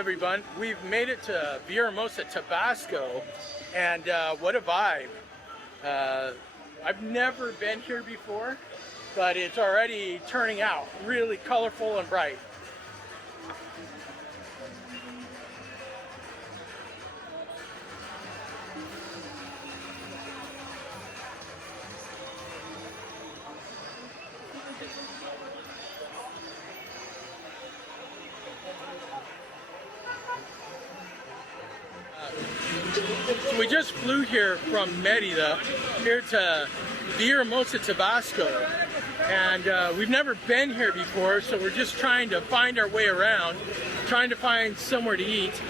everyone, we've made it to Villahermosa, Tabasco, and what a vibe. I've never been here before, but it's already turning out really colorful and bright. So we just flew here from Mérida here to Villahermosa, Tabasco, and we've never been here before, so we're just trying to find our way around, trying to find somewhere to eat.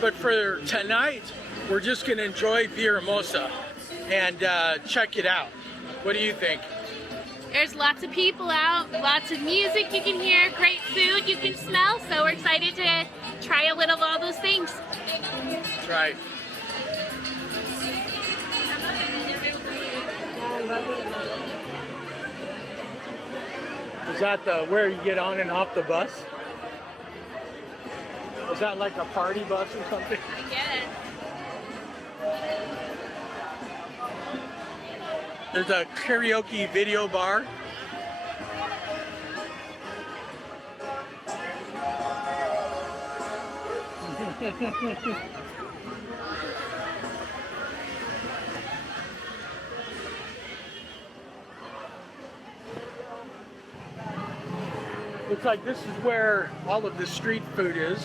But for tonight, we're just going to enjoy Villahermosa and check it out. What do you think? There's lots of people out, lots of music you can hear, great food you can smell, so we're excited to try a little of all those things. That's right. Is that the where you get on and off the bus? Is that like a party bus or something? I guess. There's a karaoke video bar. Looks like this is where all of the street food is.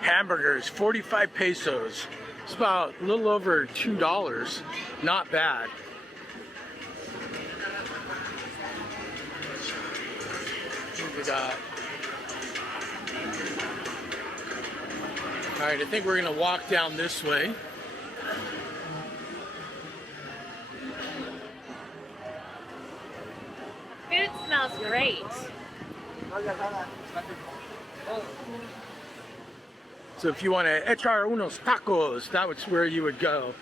Hamburgers, 45 pesos. It's about a little over $2. Not bad. What we got? All right, I think we're gonna walk down this way. Food smells great. So if you want to echar unos tacos, that was where you would go.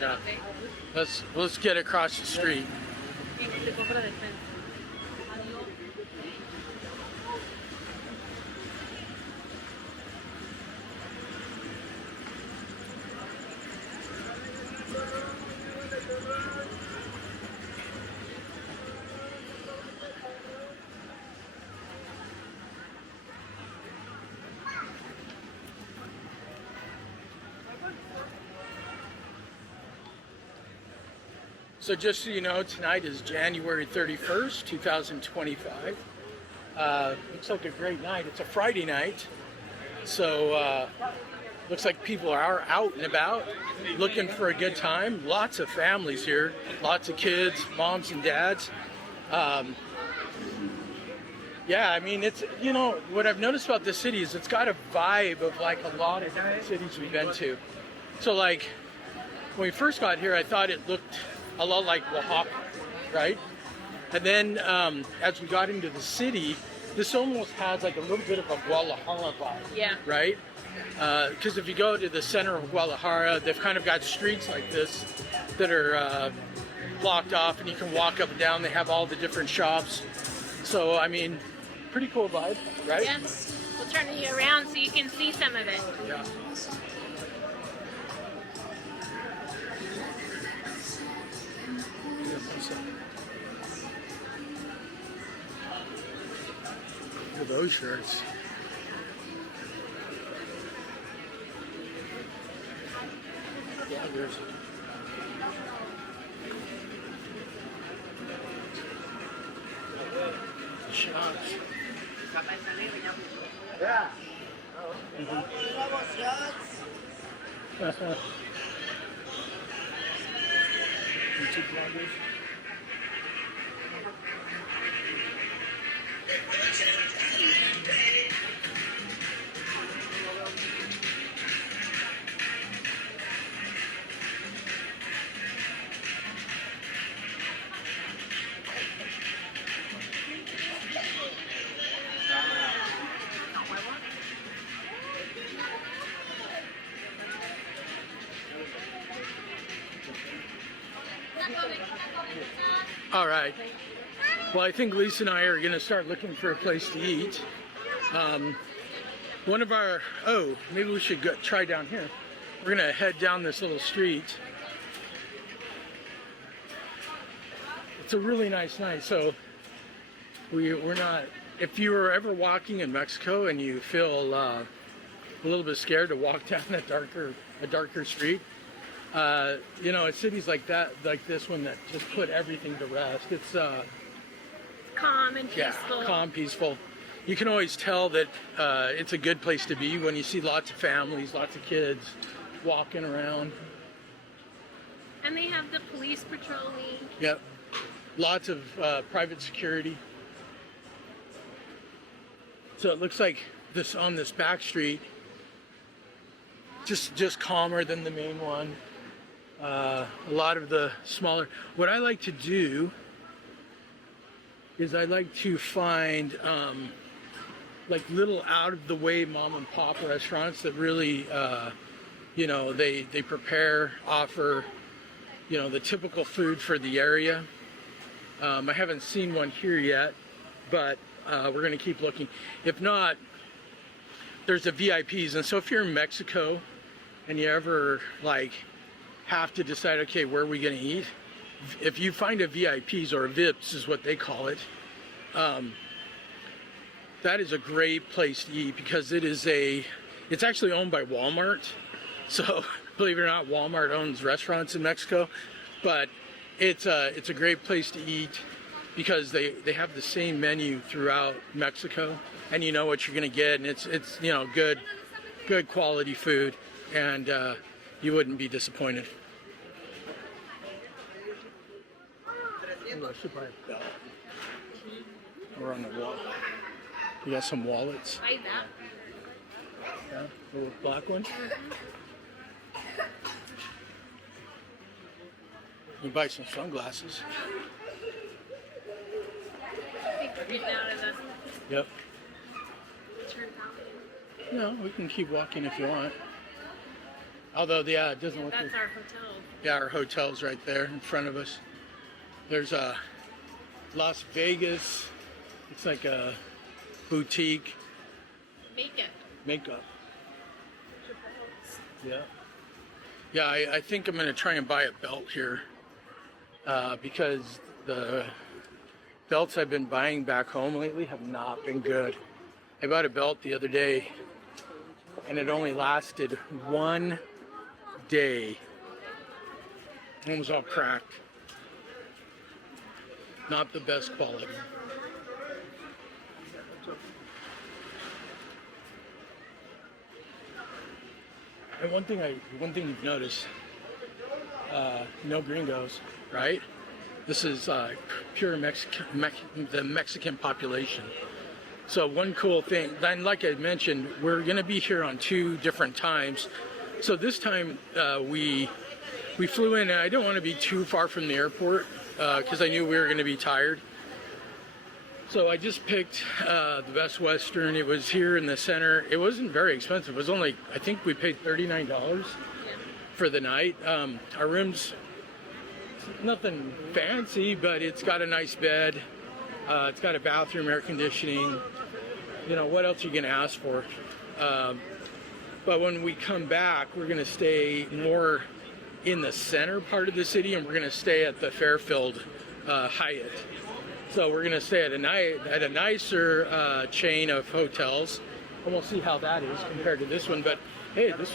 Yeah. Let's get across the street. So just so you know, tonight is January 31st, 2025. Looks like a great night. It's a Friday night. So looks like people are out and about looking for a good time. Lots of families here, lots of kids, moms and dads. Yeah, I mean, it's, you know, what I've noticed about this city is it's got a vibe of like a lot of different cities we've been to. So like, when we first got here, I thought it looked a lot like Oaxaca, right? And then as we got into the city, this almost has like a little bit of a Guadalajara vibe, Yeah. right? Because if you go to the center of Guadalajara, they've kind of got streets like this that are blocked off, and you can walk up and down. They have all the different shops. So, I mean, pretty cool vibe, right? Yeah. We'll turn you around so you can see some of it. Yeah. Look at those shirts. Yeah, there's shots. Yeah. YouTube bloggers. All right. Well, I think Lisa and I are going to start looking for a place to eat. One of our, maybe we should go, try down here. We're going to head down this little street. It's a really nice night. So we're not, if you were ever walking in Mexico and you feel a little bit scared to walk down a darker street, you know, it's cities like that, like this one, that just put everything to rest. It's calm and peaceful. Yeah, calm, peaceful. You can always tell that it's a good place to be when you see lots of families, lots of kids walking around. And they have the police patrolling. Yep. Lots of private security. So it looks like this on this back street, just calmer than the main one. A lot of the smaller. What I like to do is I like to find like little out of the way mom and pop restaurants that really, you know, they prepare, offer, you know, the typical food for the area. I haven't seen one here yet, but we're going to keep looking. If not, there's the VIPs. And so if you're in Mexico and you ever like have to decide, okay, where are we going to eat? If you find a VIPs, or a VIPs is what they call it, that is a great place to eat, because it's actually owned by Walmart. So believe it or not, Walmart owns restaurants in Mexico, but it's a great place to eat because they have the same menu throughout Mexico, and you know what you're going to get, and it's you know, good quality food, and you wouldn't be disappointed. We're on the wall. We got some wallets. Buy that. Yeah, the little black one. You buy some sunglasses. I think we're getting out of the Yep. turnpike. No, we can keep walking if you want. Although, yeah, it doesn't look like... That's our hotel. Yeah, our hotel's right there in front of us. There's a Las Vegas. It's like a boutique. Makeup. Yeah. Yeah, I think I'm going to try and buy a belt here. Because the belts I've been buying back home lately have not been good. I bought a belt the other day, and it only lasted one day. It was all cracked. Not the best quality. And one thing you've noticed, no gringos, right? This is pure the Mexican population. So one cool thing, and like I mentioned, we're going to be here on 2 different times. So this time we flew in, and I didn't want to be too far from the airport because I knew we were going to be tired. So I just picked the Best Western. It was here in the center. It wasn't very expensive. It was only, I think we paid $39 for the night. Our room's nothing fancy, but it's got a nice bed. It's got a bathroom, air conditioning. You know, what else are you going to ask for? But when we come back, we're going to stay more in the center part of the city, and we're going to stay at the Fairfield Hyatt. So we're going to stay at a nicer chain of hotels, and we'll see how that is compared to this one. But hey, this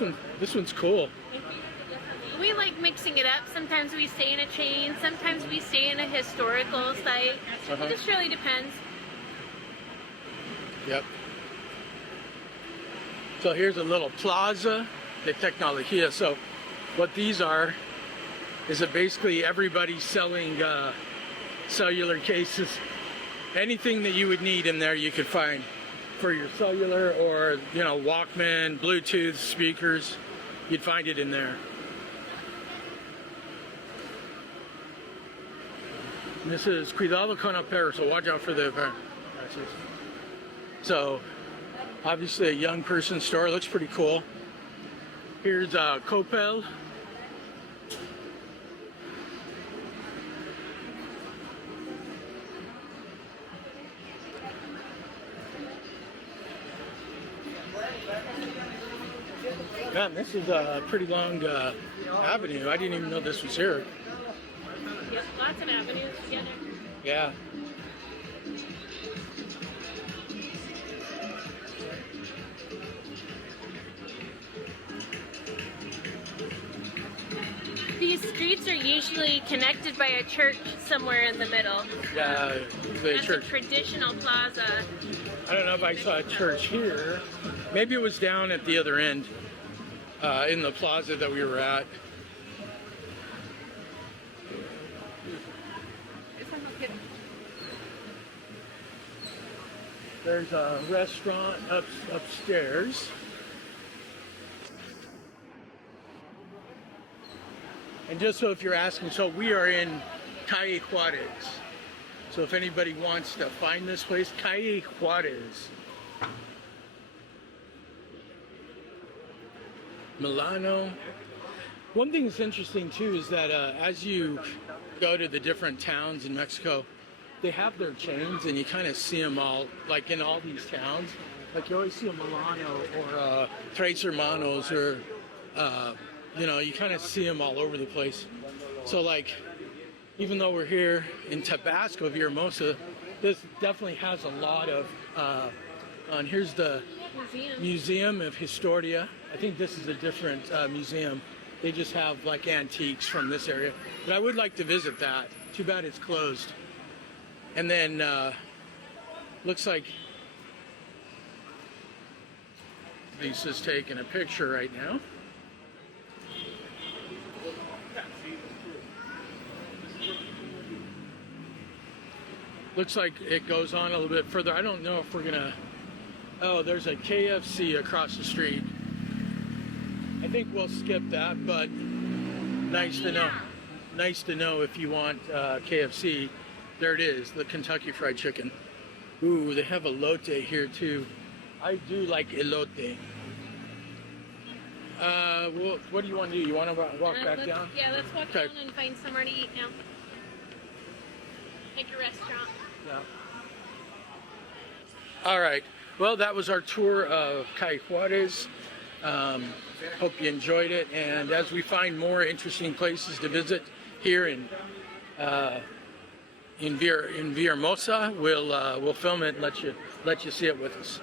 one's cool. We like mixing it up. Sometimes we stay in a chain. Sometimes we stay in a historical site. It just really depends. Yep. So here's a little Plaza de Tecnología. So what these are is that basically everybody's selling cellular cases. Anything that you would need in there you could find for your cellular, or you know, Walkman, Bluetooth speakers. You'd find it in there. And this is Cuidado con el perro, so watch out for the perro. So obviously a young person store. Looks pretty cool. Here's Coppel. Man, this is a pretty long avenue. I didn't even know this was here. Yep, lots of avenues together. Yeah. These streets are usually connected by a church somewhere in the middle. Yeah, the That's church. a traditional plaza. I don't know if I saw a church here. Maybe it was down at the other end, in the plaza that we were at. There's a restaurant upstairs. And just so if you're asking, so we are in Calle Juarez. So if anybody wants to find this place, Calle Juarez. Milano. One thing that's interesting too is that as you go to the different towns in Mexico, they have their chains and you kind of see them all, like in all these towns. Like you always see a Milano or Tres Hermanos or, you know, you kind of see them all over the place. So like, even though we're here in Tabasco, Villahermosa, this definitely has a lot of, and here's the Museum of Historia. I think this is a different museum. They just have like antiques from this area. But I would like to visit that. Too bad it's closed. And then, looks like Lisa's taking a picture right now. Looks like it goes on a little bit further. I don't know if we're gonna, oh, there's a KFC across the street. I think we'll skip that, but nice to know. Nice to know if you want KFC. There it is, the Kentucky Fried Chicken. Ooh, they have elote here too. I do like elote. Well, what do you want to do? You want to walk back down? Yeah, let's walk down and find somewhere to eat now. Pick a restaurant. Yeah. All right. Well, that was our tour of Calle Juarez. Hope you enjoyed it. And as we find more interesting places to visit here in Villahermosa, we'll film it and let you see it with us.